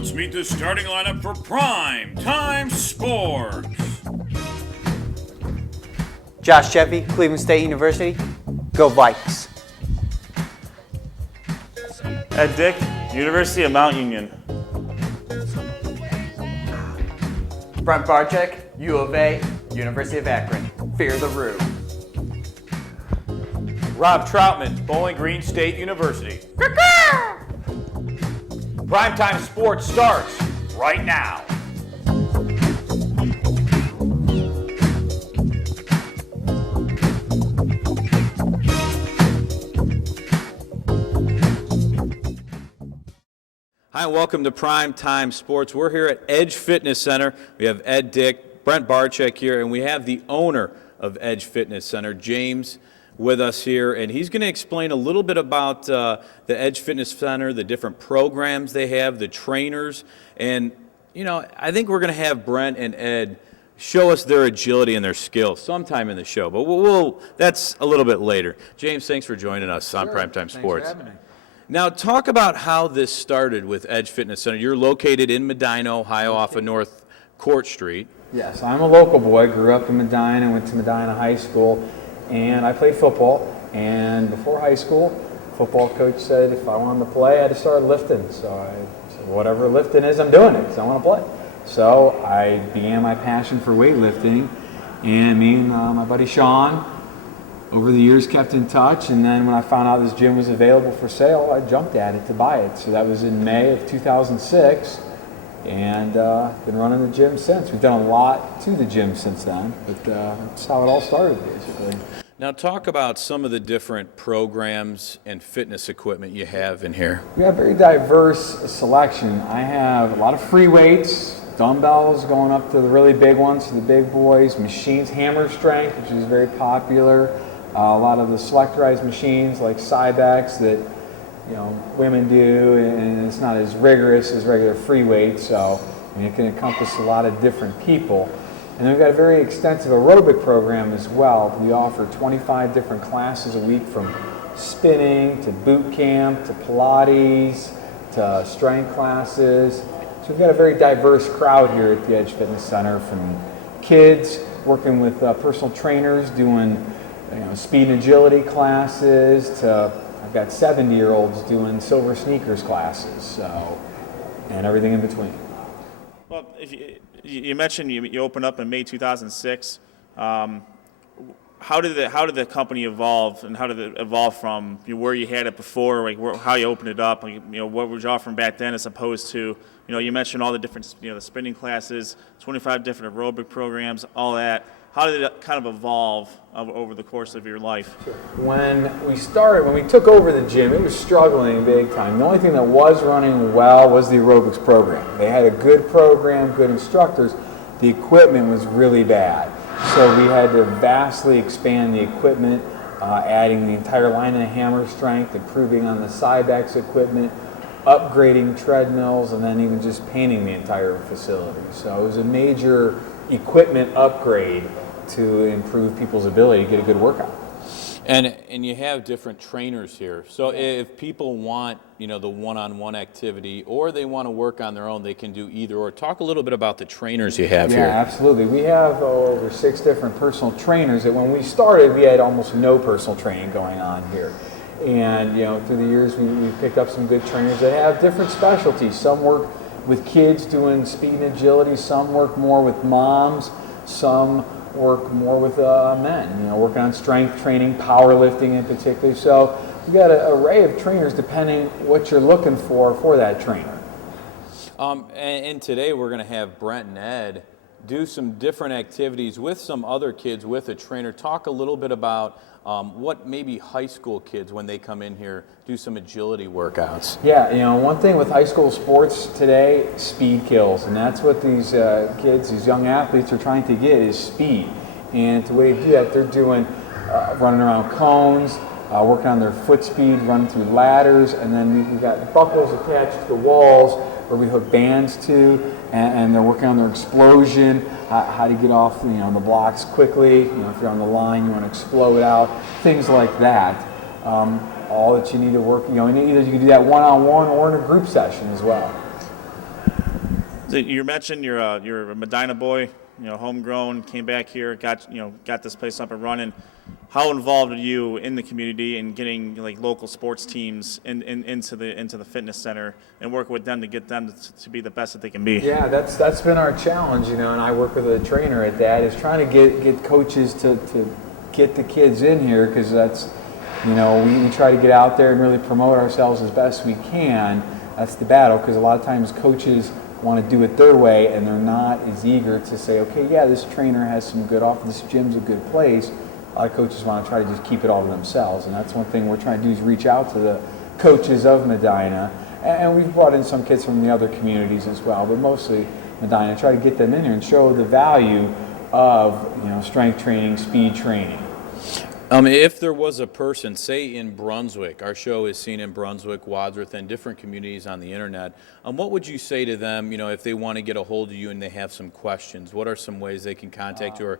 Let's meet the starting lineup for Primetime Sports. Josh Jeffy, Cleveland State University. Go Vikes. Ed Dick, University of Mount Union. Brent Barczyk, U of A, University of Akron. Fear the Roo. Rob Troutman, Bowling Green State University. Primetime Sports starts right now. Hi, and welcome to Primetime Sports. We're here at Edge Fitness Center. We have Ed Dick, Brent Barczyk here, and we have the owner of Edge Fitness Center, James, with us here, and he's going to explain a little bit about the Edge Fitness Center, the different programs they have, the trainers, and I think we're going to have Brent and Ed show us their agility and their skills sometime in the show, but that's a little bit later. James, thanks for joining us on Primetime Sports. Thanks for having me. Now, talk about how this started with Edge Fitness Center. You're located in Medina, Ohio, off of North Court Street. Yes, I'm a local boy. Grew up in Medina, went to Medina High School, and I played football. And before high school, football coach said if I wanted to play, I had to start lifting. So I said, whatever lifting is, I'm doing it because I want to play. So I began my passion for weightlifting, and me and my buddy Sean, over the years, kept in touch, and then when I found out this gym was available for sale, I jumped at it to buy it. So that was in May of 2006, and been running the gym since. We've done a lot to the gym since then, but that's how it all started, basically. Now, talk about some of the different programs and fitness equipment you have in here. We have a very diverse selection. I have a lot of free weights, dumbbells going up to the really big ones, to the big boys, machines, hammer strength, which is very popular. A lot of the selectorized machines like Cybex that women do, and it's not as rigorous as regular free weights, so it can encompass a lot of different people. And then we've got a very extensive aerobic program as well. We offer 25 different classes a week, from spinning to boot camp to Pilates to strength classes. So we've got a very diverse crowd here at the Edge Fitness Center, from kids working with personal trainers doing speed and agility classes to I've got 70-year-olds doing silver sneakers classes, and everything in between. Well, if you mentioned you opened up in May 2006. How did the company evolve, and how did it evolve from where you had it before, how you opened it up, what was you offering back then as opposed to you mentioned all the different the spinning classes, 25 different aerobic programs, all that. How did it kind of evolve over the course of your life? When we took over the gym, it was struggling big time. The only thing that was running well was the aerobics program. They had a good program, good instructors. The equipment was really bad. So we had to vastly expand the equipment, adding the entire line of hammer strength, improving on the Cybex equipment, upgrading treadmills, and then even just painting the entire facility. So it was a major equipment upgrade to improve people's ability to get a good workout. And you have different trainers here. So if people want the one-on-one activity, or they want to work on their own, they can do either or. Talk a little bit about the trainers you have here. Yeah, absolutely. We have over 6 different personal trainers. That when we started, we had almost no personal training going on here. And through the years, we picked up some good trainers that have different specialties. Some work with kids doing speed and agility. Some work more with moms. Some work more with men. Working on strength training, powerlifting in particular. So we've got an array of trainers depending what you're looking for that trainer. And today we're going to have Brent and Ed do some different activities with some other kids with a trainer. Talk a little bit about what maybe high school kids, when they come in here, do some agility workouts. Yeah, one thing with high school sports today, speed kills, and that's what these kids, these young athletes are trying to get, is speed. And the way to do that, they're doing running around cones, working on their foot speed, running through ladders, and then we've got buckles attached to the walls where we hook bands to, and they're working on their explosion, how to get off the blocks quickly. If you're on the line, you want to explode out, things like that. All that you need to work, either you can do that one-on-one or in a group session as well. So you mentioned you're a Medina boy, homegrown, came back here, got this place up and running. How involved are you in the community and getting like local sports teams into the fitness center and working with them to get them to be the best that they can be? Yeah, that's been our challenge, and I work with a trainer at that, is trying to get coaches to get the kids in here, because that's, we try to get out there and really promote ourselves as best we can. That's the battle, because a lot of times coaches want to do it their way, and they're not as eager to say, okay, yeah, this trainer has some good offer, this gym's a good place. A lot of coaches want to try to just keep it all to themselves, and that's one thing we're trying to do, is reach out to the coaches of Medina, and we've brought in some kids from the other communities as well, but mostly Medina, try to get them in here and show the value of strength training, speed training. If there was a person, say in Brunswick, our show is seen in Brunswick, Wadsworth, and different communities on the internet, what would you say to them, if they want to get a hold of you and they have some questions? What are some ways they can contact you, or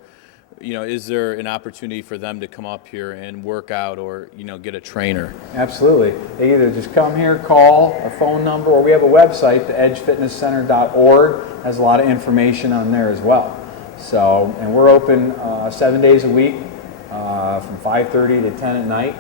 is there an opportunity for them to come up here and work out, or get a trainer? Absolutely. They either just come here, call a phone number, or we have a website, the edgefitnesscenter.org, has a lot of information on there as well. So, and we're open 7 days a week, from 5:30 to 10 at night,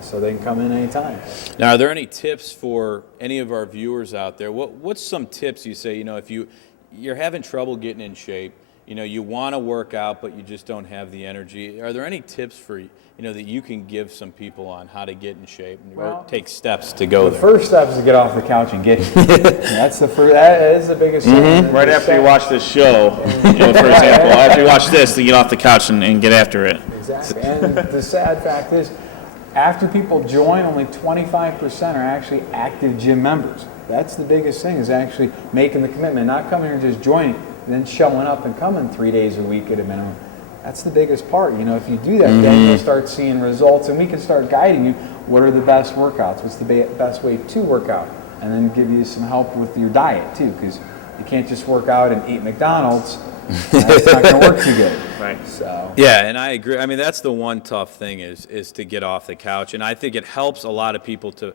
so they can come in anytime. Now, are there any tips for any of our viewers out there? What's some tips you say, if you're having trouble getting in shape, you want to work out, but you just don't have the energy? Are there any tips for, that you can give some people on how to get in shape or take steps to go there? The first step is to get off the couch and get here. That's the first. That is the biggest thing. Right after you watch this show, for example, after you watch this, to get off the couch and get after it. Exactly. And the sad fact is, after people join, only 25% are actually active gym members. That's the biggest thing, is actually making the commitment, not coming here and just joining, then showing up and coming 3 days a week at a minimum. That's the biggest part. If you do that, then you'll start seeing results, and we can start guiding you. What are the best workouts? What's the best way to work out? And then give you some help with your diet too, because you can't just work out and eat McDonald's. That's not going to work too good. Right. So. Yeah, and I agree. I mean, that's the one tough thing is to get off the couch, and I think it helps a lot of people to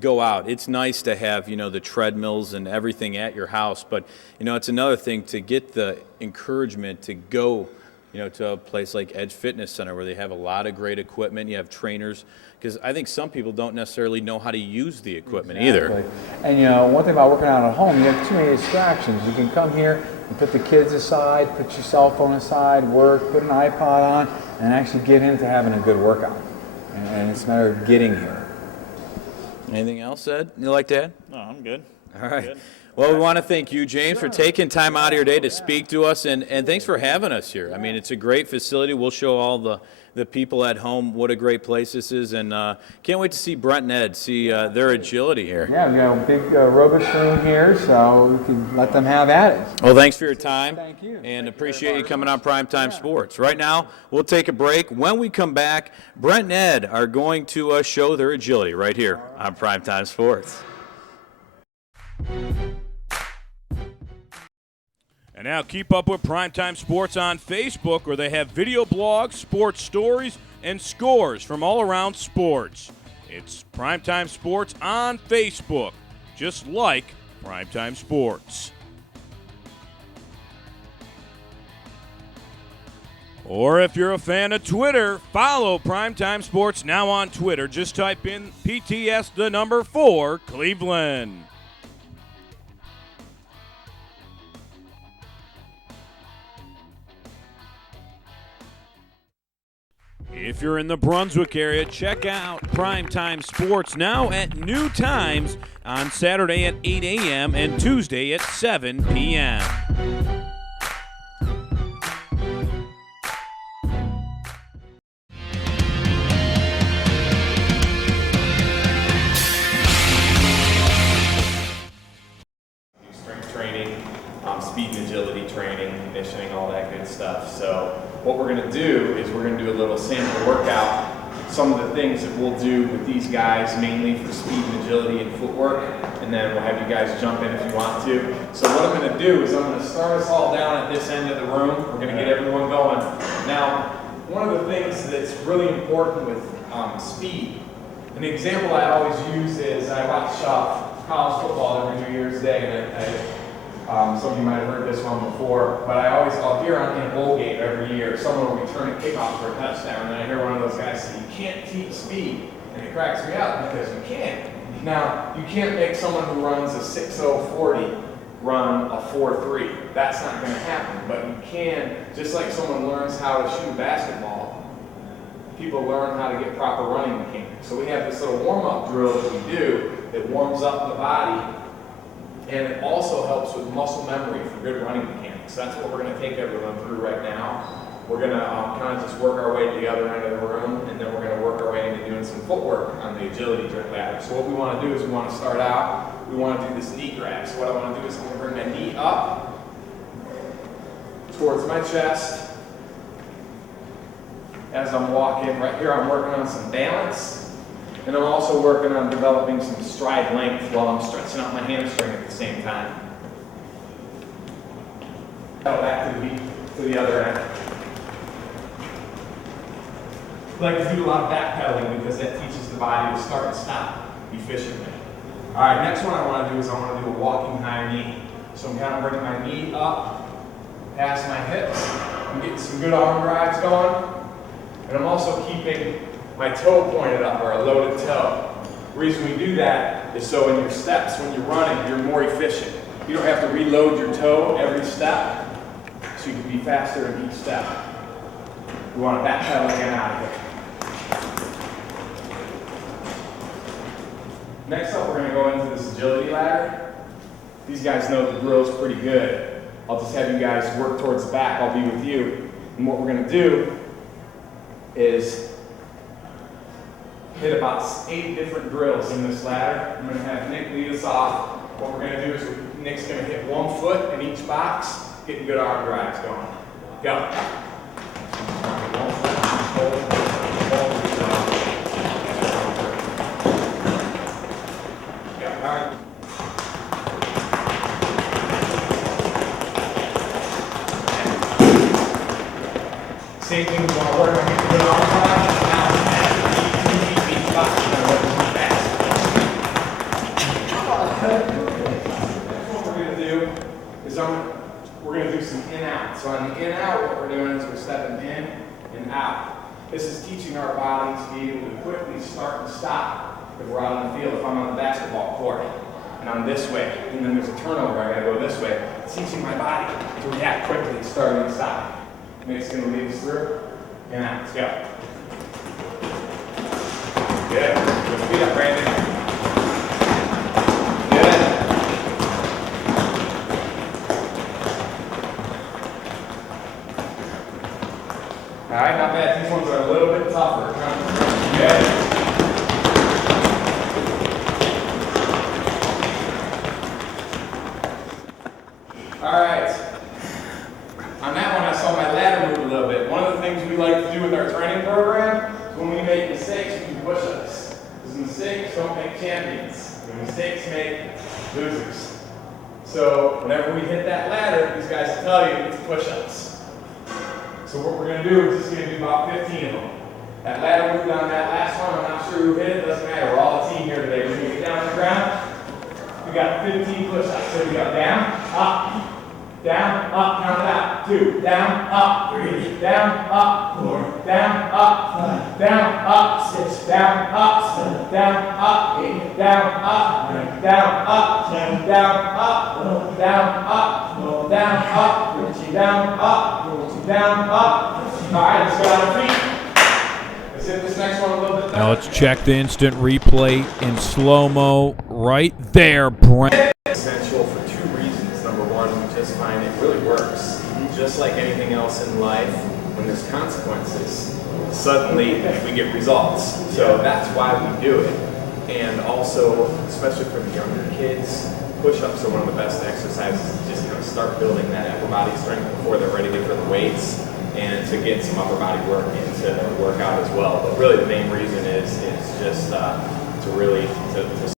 go out. It's nice to have, the treadmills and everything at your house, but, it's another thing to get the encouragement to go, to a place like Edge Fitness Center, where they have a lot of great equipment. You have trainers, because I think some people don't necessarily know how to use the equipment either. And, one thing about working out at home, you have too many distractions. You can come here and put the kids aside, put your cell phone aside, work, put an iPod on, and actually get into having a good workout. And it's a matter of getting here. Anything else, Ed, you'd like to add? No, I'm good. All right. Well, we want to thank you, James, for taking time out of your day to speak to us, and thanks for having us here. I mean, it's a great facility. We'll show all the people at home what a great place this is, and can't wait to see Brent and Ed, see their agility here. Yeah, we got a big aerobics room here, so we can let them have at it. Well, thanks for your time. Thank you. And appreciate you coming on Primetime Sports. Right now, we'll take a break. When we come back, Brent and Ed are going to show their agility right here on Primetime Sports. And now keep up with Primetime Sports on Facebook, where they have video blogs, sports stories, and scores from all around sports. It's Primetime Sports on Facebook, just like Primetime Sports. Or if you're a fan of Twitter, follow Primetime Sports now on Twitter. Just type in PTS4 Cleveland. If you're in the Brunswick area, check out Primetime Sports now at new times on Saturday at 8 a.m. and Tuesday at 7 p.m. Strength training, speed and agility training, conditioning, all that good stuff. So what we're going to do is we're going to do a little sample workout. Some of the things that we'll do with these guys, mainly for speed and agility and footwork, and then we'll have you guys jump in if you want to. So what I'm going to do is I'm going to start us all down at this end of the room. We're going to get everyone going. Now, one of the things that's really important with speed, an example I always use is I watch college football every New Year's Day, and Some of you might have heard this one before, but I'll hear in a bowl game every year, someone will return a kickoff for a touchdown, and I hear one of those guys say, you can't teach speed. And it cracks me up because you can. Now, you can't make someone who runs a 6.040 run a 4.3. That's not going to happen, but you can, just like someone learns how to shoot a basketball, people learn how to get proper running mechanics. So we have this little warm-up drill that we do that warms up the body, and it also helps with muscle memory for good running mechanics. So that's what we're going to take everyone through right now. We're going to kind of just work our way to the other end of the room, and then we're going to work our way into doing some footwork on the agility ladder. So what we want to do is we want to start out, we want to do this knee grab. So what I want to do is I'm going to bring my knee up towards my chest. As I'm walking, right here I'm working on some balance, and I'm also working on developing some stride length while I'm stretching out my hamstring at the same time. Back to the other end. I like to do a lot of backpedaling because that teaches the body to start and stop efficiently. All right, next one I want to do is I want to do a walking high knee. So I'm kind of bringing my knee up past my hips. I'm getting some good arm drives going. And I'm also keeping my toe pointed up, or a loaded toe. The reason we do that is so in your steps, when you're running, you're more efficient. You don't have to reload your toe every step, so you can be faster in each step. We want to backpedal and get out of here. Next up, we're going to go into this agility ladder. These guys know the drill's pretty good. I'll just have you guys work towards the back. I'll be with you. And what we're going to do is hit about 8 different drills in this ladder. I'm going to have Nick lead us off. What we're going to do is Nick's going to hit 1 foot in each box, getting good arm drives going. Go. Same thing, we want to work on getting good arm drives. Now, each box, we're going to work on fast. What we're going to do is we're going to do some in-out. So on the in-out, what we're doing is we're stepping in and out. This is teaching our body to be able to quickly start and stop if we're out on the field. If I'm on the basketball court and I'm this way, and then there's a turnover, I got to go this way. It's teaching my body to react quickly, starting and stopping. Nick's going to lead us through and out. Let's go. Good. Good speed up, Brandon. Good. All right, not bad. These ones are a little bit tougher. Good. All right. On that one, I saw my ladder move a little bit. One of the things we like to do with our training program is when we make mistakes, we do push-ups. Because mistakes don't make champions. Mistakes make losers. So whenever we hit that ladder, these guys will tell you it's push-ups. So what we're going to do is just going to do about 15 of them. That ladder moved on that last one. I'm not sure who hit it. Doesn't matter. We're all a team here today. When we get down on the ground, we got 15 push-ups. So we got down, up, down, up, count it out. 2, down, up, 3, down, up, 4, down, up, 5, down, up, 6, down, up, 7, down, up, 8, down, up, 9, down, up, 10, down, up, down, up, down, up, 13, down, up, 14, down, up. All right, let's go on our feet. Let's hit this next one a little bit. Now let's check the instant replay in slow-mo right there, Brent. Essential for 2 reasons. Number one, we just find it really works. Just like anything else in life, when there's consequences, suddenly we get results. So that's why we do it. And also, especially for the younger kids, push-ups are one of the best exercises to just kind of start building that upper body strength before they're ready for the weights, and to get some upper body work into the workout as well. But really the main reason is just to